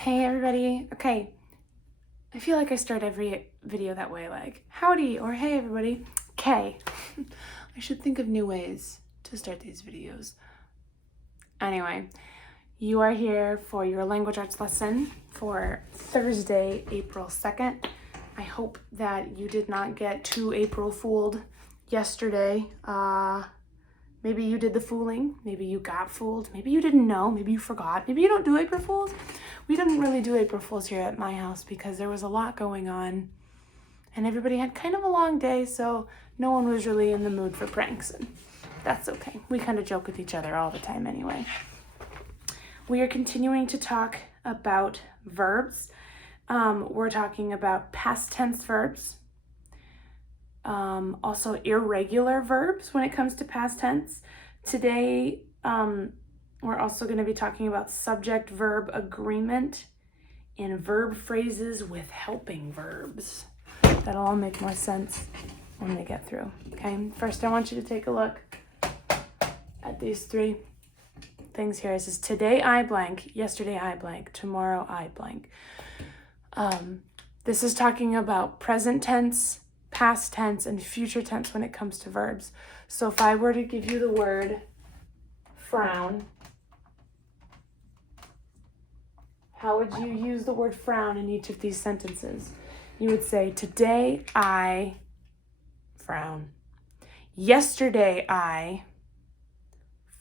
Hey everybody. Okay, I feel like I start every video that way, like howdy or hey everybody. Okay, I should think of new ways to start these videos. Anyway, you are here for your language arts lesson for Thursday, April 2nd. I hope that you did not get too April fooled yesterday. Maybe you did the fooling, maybe you got fooled, maybe you didn't know, maybe you forgot, maybe you don't do April Fools. We didn't really do April Fools here at my house because there was a lot going on and everybody had kind of a long day, so no one was really in the mood for pranks, and that's okay. We kind of joke with each other all the time anyway. We are continuing to talk about verbs. We're talking about past tense verbs. Also irregular verbs when it comes to past tense. Today, we're also going to be talking about subject-verb agreement and verb phrases with helping verbs. That'll all make more sense when we get through. Okay, first I want you to take a look at these three things here. It says, today I blank, yesterday I blank, tomorrow I blank. This is talking about present tense, past tense, and future tense when it comes to verbs. So if I were to give you the word frown, how would you use the word frown in each of these sentences? You would say, today I frown. Yesterday I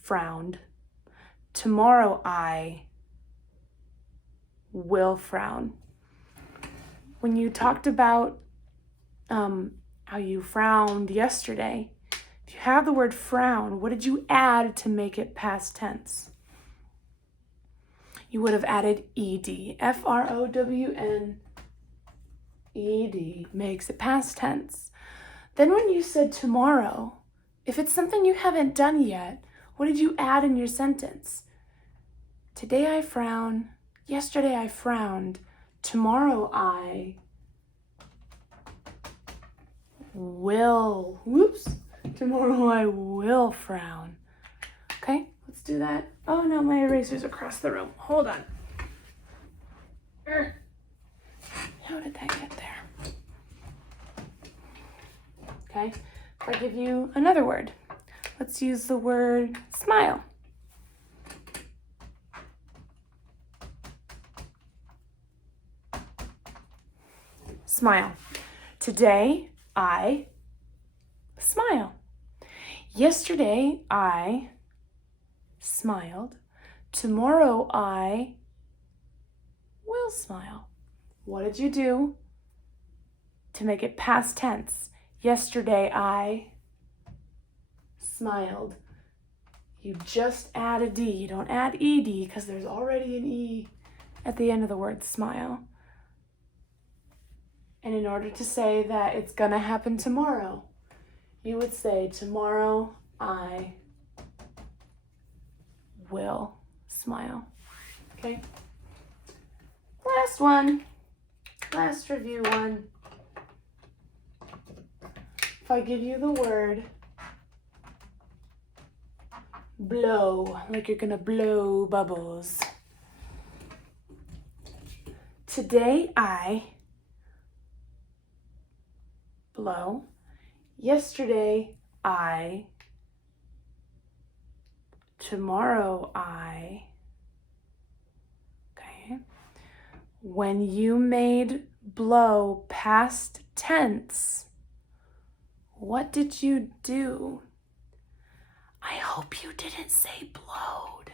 frowned. Tomorrow I will frown. When you talked about how you frowned yesterday, if you have the word frown, what did you add to make it past tense? You would have added ed. F-R-O-W-N-E-D makes it past tense. Then when you said tomorrow, if it's something you haven't done yet, what did you add in your sentence? Today I frown, yesterday I frowned, tomorrow I will, tomorrow I will frown. Okay, let's do that. Oh no, my eraser's across the room. Hold on. How did that get there? Okay, if I give you another word, let's use the word smile. Smile. Today I smile. Yesterday I smiled. Tomorrow I will smile. What did you do to make it past tense? Yesterday I smiled. You just add a D. You don't add ed because there's already an E at the end of the word smile. And in order to say that it's gonna happen tomorrow, you would say, tomorrow I will smile. Okay? Last one. Last review one. If I give you the word blow, like you're gonna blow bubbles. Today I blow. Yesterday I. Tomorrow I. Okay. When you made blow past tense, what did you do? I hope you didn't say blowed.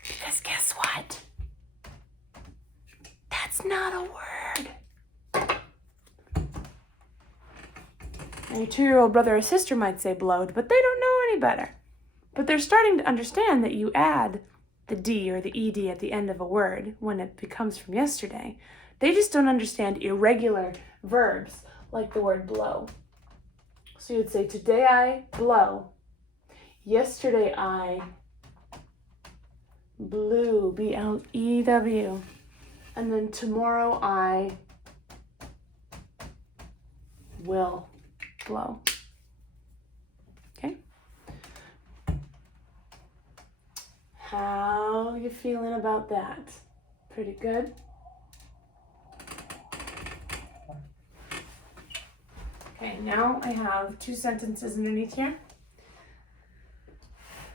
Because guess what? That's not a word. And your 2-year-old brother or sister might say blowed, but they don't know any better. But they're starting to understand that you add the D or the ed at the end of a word when it becomes from yesterday. They just don't understand irregular verbs like the word blow. So you would say, today I blow. Yesterday I blew, B-L-E-W. And then tomorrow I will blow. Okay? How you feeling about that? Pretty good? Okay, now I have 2 sentences underneath here.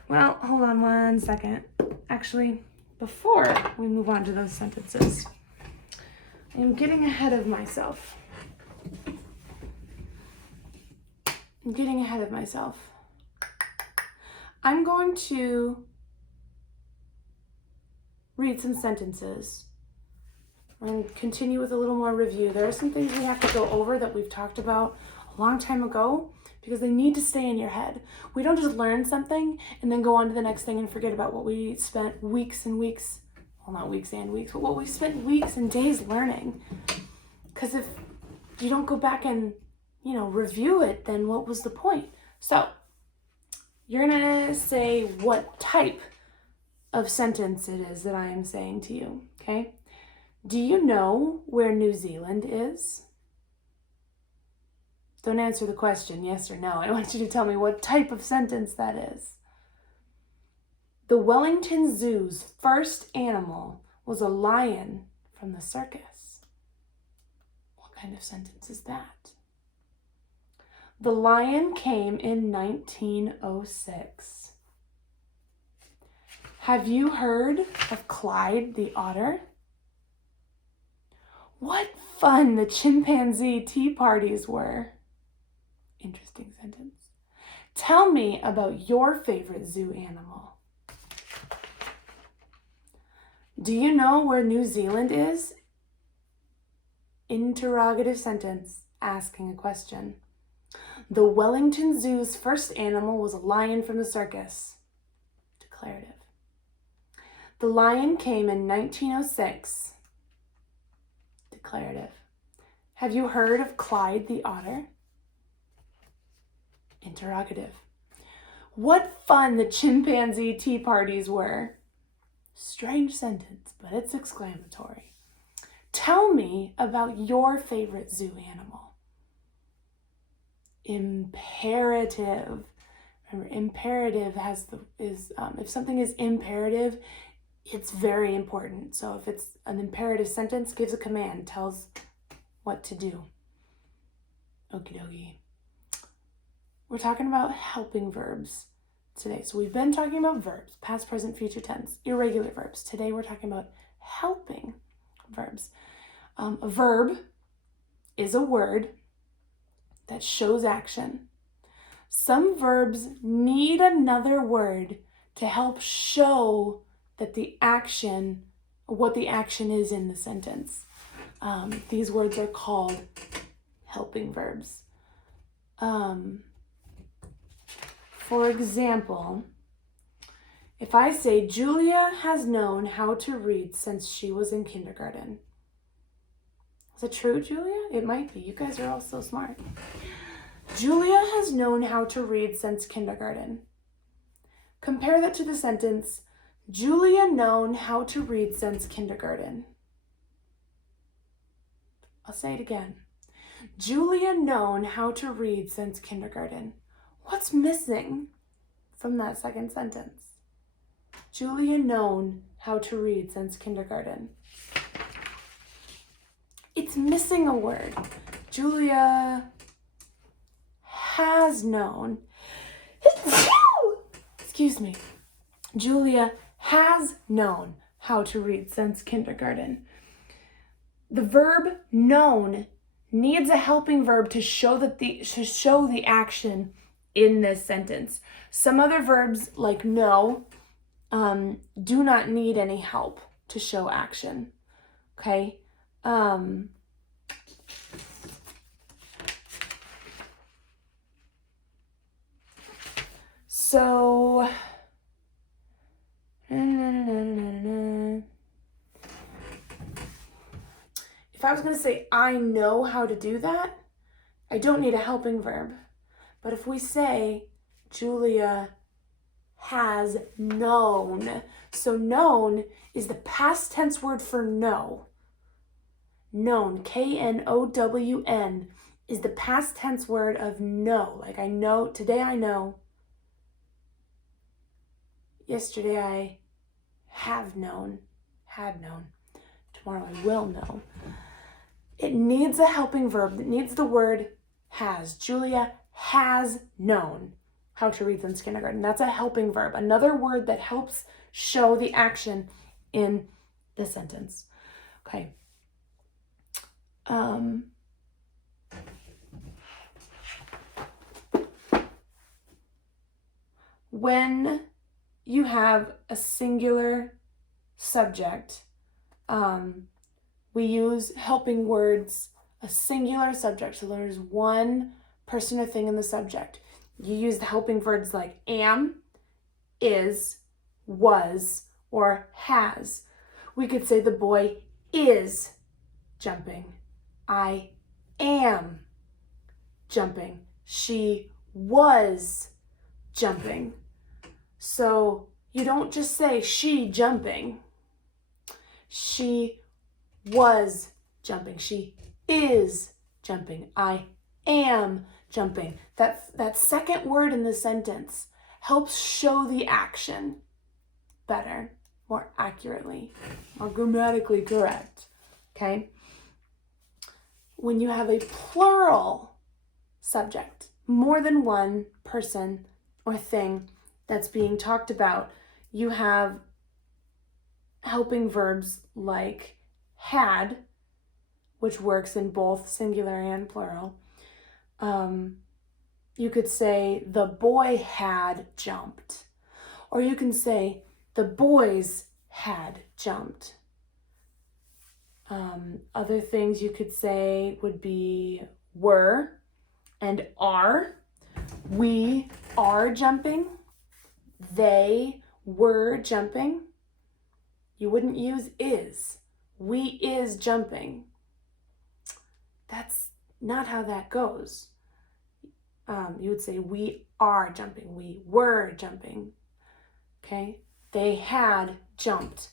Well, hold on one second. Actually, before we move on to those sentences, I'm getting ahead of myself. I'm going to read some sentences. We're going to continue with a little more review. There are some things we have to go over that we've talked about a long time ago because they need to stay in your head. We don't just learn something and then go on to the next thing and forget about what we spent weeks and weeks, well, not weeks and weeks, but what we spent weeks and days learning. Because if you don't go back and, review it, then what was the point? So you're going to say what type of sentence it is that I am saying to you, okay? Do you know where New Zealand is? Don't answer the question, yes or no. I want you to tell me what type of sentence that is. The Wellington Zoo's first animal was a lion from the circus. What kind of sentence is that? The lion came in 1906. Have you heard of Clyde the otter? What fun the chimpanzee tea parties were. Interesting sentence. Tell me about your favorite zoo animal. Do you know where New Zealand is? Interrogative sentence, asking a question. The Wellington Zoo's first animal was a lion from the circus. Declarative. The lion came in 1906. Declarative. Have you heard of Clyde the otter? Interrogative. What fun the chimpanzee tea parties were. Strange sentence, but it's exclamatory. Tell me about your favorite zoo animal. Imperative. Remember, imperative if something is imperative, it's very important. So if it's an imperative sentence, gives a command, tells what to do. Okie dokie. We're talking about helping verbs today. So we've been talking about verbs, past, present, future tense, irregular verbs. Today we're talking about helping verbs. A verb is a word that shows action. Some verbs need another word to help show that what the action is in the sentence. These words are called helping verbs. For example, if I say, Julia has known how to read since she was in kindergarten. Is it true, Julia? It might be. You guys are all so smart. Julia has known how to read since kindergarten. Compare that to the sentence, Julia known how to read since kindergarten. I'll say it again. Julia known how to read since kindergarten. What's missing from that second sentence? Julia known how to read since kindergarten. It's missing a word. Julia has known. Excuse me. Julia has known how to read since kindergarten. The verb known needs a helping verb to show the action in this sentence. Some other verbs like know do not need any help to show action. Okay? So if I was going to say I know how to do that, I don't need a helping verb. But if we say Julia has known, so known is the past tense word for know. Known, K-N-O-W-N, is the past tense word of know. Like I know, today I know. Yesterday have known, had known. Tomorrow I will know. It needs a helping verb. It needs the word has. Julia has known how to read since kindergarten. That's a helping verb. Another word that helps show the action in the sentence. Okay. When you have a singular subject, we use helping words, a singular subject. So there's one person or thing in the subject. You use the helping words like am, is, was, or has. We could say the boy is jumping. I am jumping. She was jumping. So you don't just say she jumping. She was jumping. She is jumping. I am jumping. That second word in the sentence helps show the action better, more accurately, more grammatically correct. Okay? When you have a plural subject, more than one person or thing that's being talked about, you have helping verbs like had, which works in both singular and plural. You could say the boy had jumped, or you can say the boys had jumped. Other things you could say would be were and are. We are jumping. They were jumping. You wouldn't use is. We is jumping. That's not how that goes. You would say we are jumping. We were jumping. Okay? They had jumped.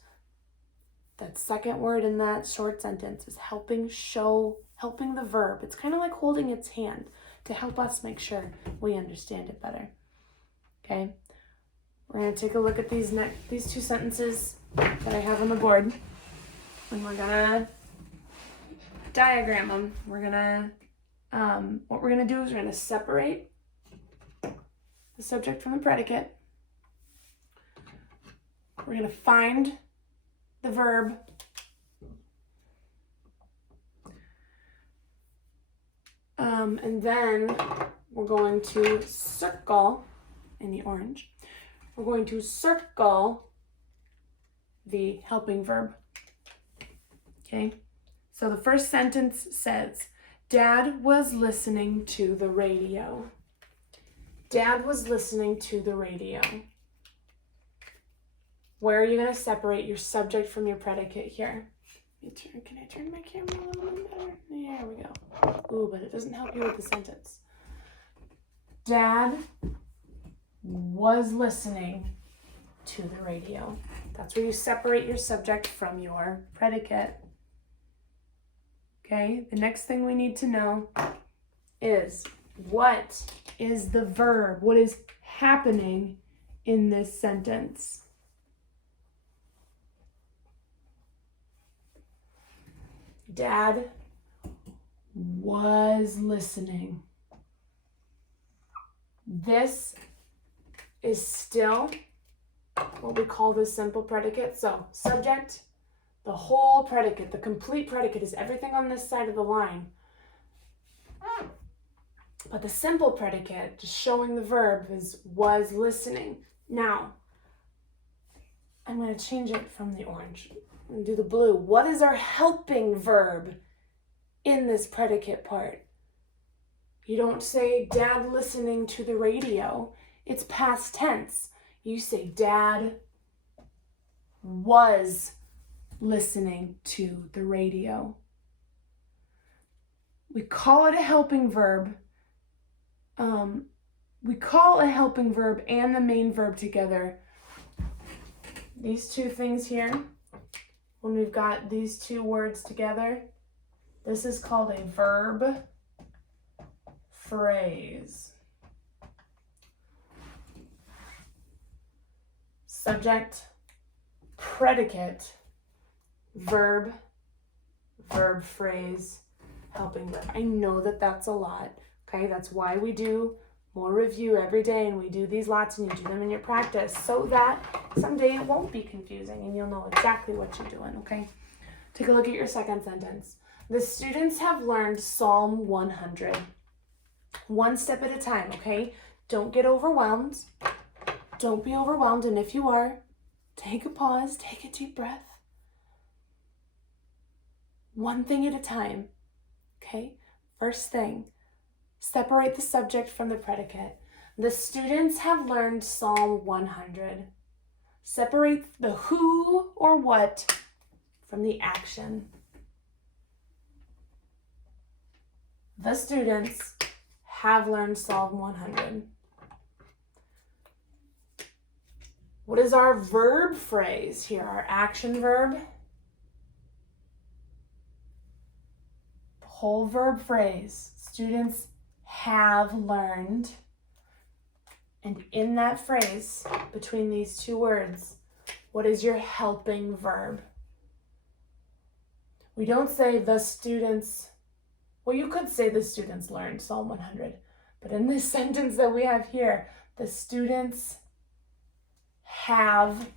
That second word in that short sentence is helping the verb. It's kind of like holding its hand to help us make sure we understand it better. Okay? We're going to take a look at these two sentences that I have on the board, and we're going to diagram them. We're going to, what we're going to do is we're going to separate the subject from the predicate. We're going to find the verb. And then we're going to circle in the orange. We're going to circle the helping verb. Okay? So the first sentence says, Dad was listening to the radio. Dad was listening to the radio. Where are you going to separate your subject from your predicate here? Can I turn my camera a little bit better? There we go. Ooh, but it doesn't help you with the sentence. Dad was listening to the radio. That's where you separate your subject from your predicate. Okay, the next thing we need to know is, what is the verb? What is happening in this sentence? Dad was listening. This is still what we call the simple predicate. So subject, the whole predicate, the complete predicate is everything on this side of the line. But the simple predicate, just showing the verb, is was listening. Now, I'm going to change it from the orange and do the blue. What is our helping verb in this predicate part? You don't say Dad listening to the radio. It's past tense. You say Dad was listening to the radio. We call it a helping verb. We call a helping verb and the main verb together. These two things here, when we've got these two words together, this is called a verb phrase. Subject, predicate, verb, verb phrase, helping verb. I know that that's a lot, okay? That's why we do more review every day, and we do these lots, and you do them in your practice so that someday it won't be confusing and you'll know exactly what you're doing, okay? Take a look at your second sentence. The students have learned Psalm 100. One step at a time, okay? Don't get overwhelmed. Don't be overwhelmed, and if you are, take a pause, take a deep breath. One thing at a time, okay? First thing, separate the subject from the predicate. The students have learned Psalm 100. Separate the who or what from the action. The students have learned Psalm 100. What is our verb phrase here? Our action verb. The whole verb phrase. Students have learned. And in that phrase, between these two words, what is your helping verb? We don't say the students. Well, you could say the students learned Psalm 100. But in this sentence that we have here, the students have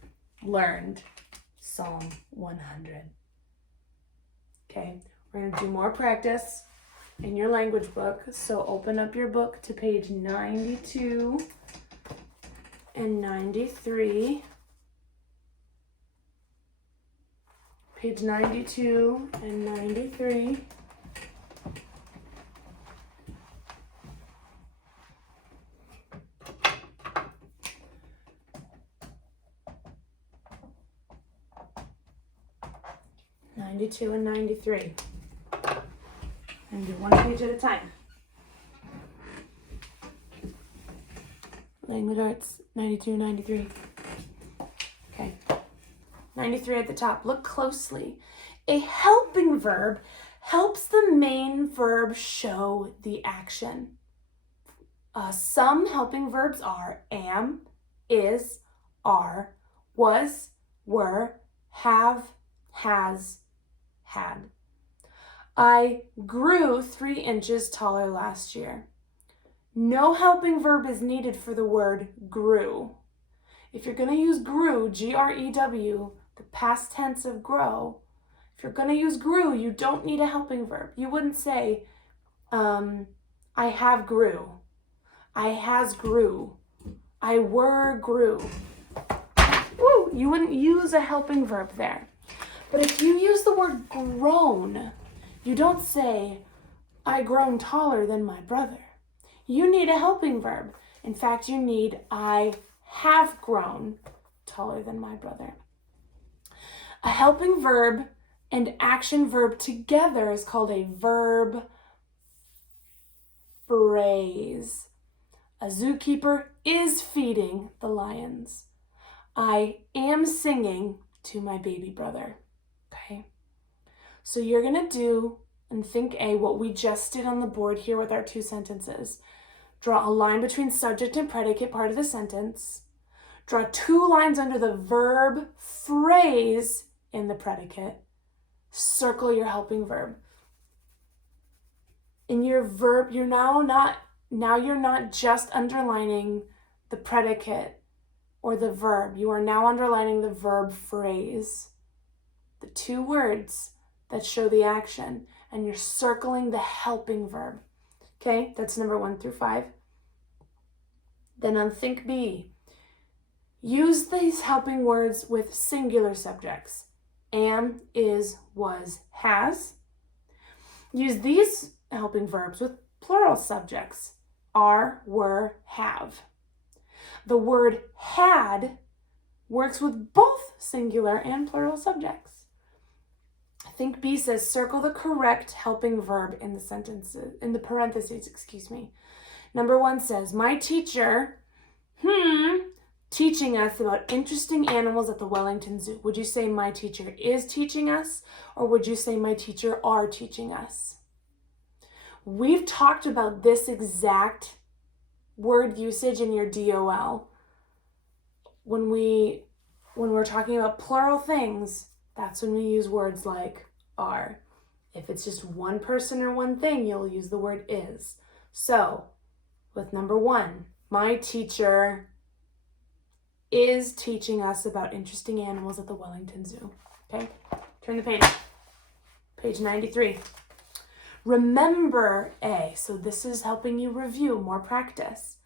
learned Psalm 100. Okay, we're going to do more practice in your language book. So open up your book to page 92 and 93. Page 92 and 93. And 93. And do one page at a time. Language arts, 92, 93. Okay. 93 at the top. Look closely. A helping verb helps the main verb show the action. Some helping verbs are am, is, are, was, were, have, has, had. I grew 3 inches taller last year. No helping verb is needed for the word grew. If you're going to use grew, G-R-E-W, the past tense of grow, if you're going to use grew, you don't need a helping verb. You wouldn't say, I have grew, I has grew, I were grew. Woo, you wouldn't use a helping verb there. But if you use the word grown, you don't say, I grown taller than my brother. You need a helping verb. In fact, you need, I have grown taller than my brother. A helping verb and action verb together is called a verb phrase. A zookeeper is feeding the lions. I am singing to my baby brother. Okay, so you're going to do, and think A, what we just did on the board here with our 2 sentences. Draw a line between subject and predicate part of the sentence. Draw 2 lines under the verb phrase in the predicate. Circle your helping verb. In your verb, you're now not just underlining the predicate or the verb. You are now underlining the verb phrase. The 2 words that show the action, and you're circling the helping verb. Okay, that's number 1 through 5. Then on think B, use these helping words with singular subjects. Am, is, was, has. Use these helping verbs with plural subjects. Are, were, have. The word had works with both singular and plural subjects. Think B says circle the correct helping verb in the sentences, in the parentheses, Number 1 says, my teacher, teaching us about interesting animals at the Wellington Zoo. Would you say my teacher is teaching us, or would you say my teacher are teaching us? We've talked about this exact word usage in your DOL when we when we're talking about plural things, that's when we use words like are. If it's just one person or one thing, you'll use the word is. So, with number 1, my teacher is teaching us about interesting animals at the Wellington Zoo. Okay, turn the page. Page 93. Remember A. So this is helping you review, more practice.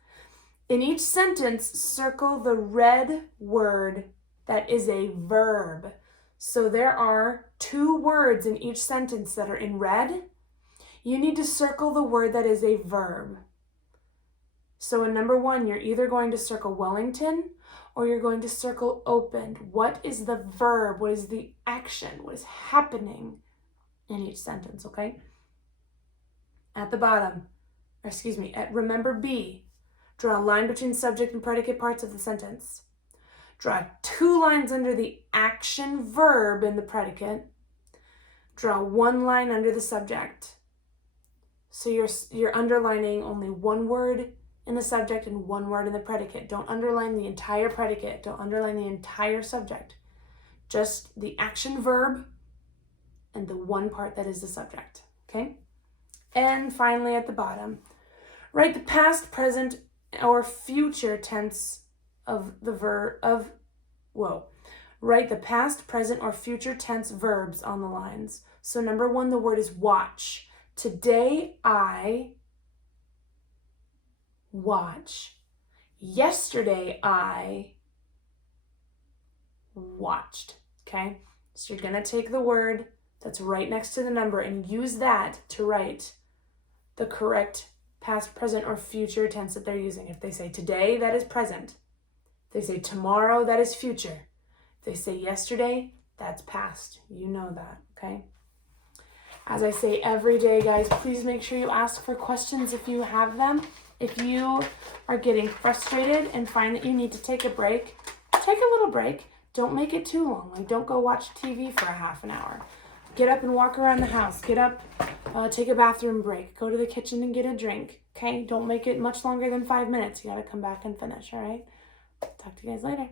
In each sentence, circle the red word that is a verb. So there are 2 words in each sentence that are in red. You need to circle the word that is a verb. So in number 1, you're either going to circle Wellington or you're going to circle opened. What is the verb? What is the action? What is happening in each sentence, okay? At the bottom, remember B, draw a line between subject and predicate parts of the sentence. Draw 2 lines under the action verb in the predicate. Draw 1 line under the subject. So you're underlining only 1 word in the subject and 1 word in the predicate. Don't underline the entire predicate. Don't underline the entire subject. Just the action verb and the 1 part that is the subject, okay? And finally at the bottom, write the past, present, or future tense of the write the past, present, or future tense verbs on the lines. So number 1, the word is watch. Today I watch. Yesterday I watched, okay? So you're gonna take the word that's right next to the number and use that to write the correct past, present, or future tense that they're using. If they say today, that is present. If they say tomorrow, that is future. If they say yesterday, that's past. You know that, okay? As I say every day, guys, please make sure you ask for questions if you have them. If you are getting frustrated and find that you need to take a break, take a little break. Don't make it too long. Like, don't go watch TV for a half an hour. Get up and walk around the house. Get up, take a bathroom break. Go to the kitchen and get a drink, okay? Don't make it much longer than 5 minutes. You gotta come back and finish, all right? Talk to you guys later.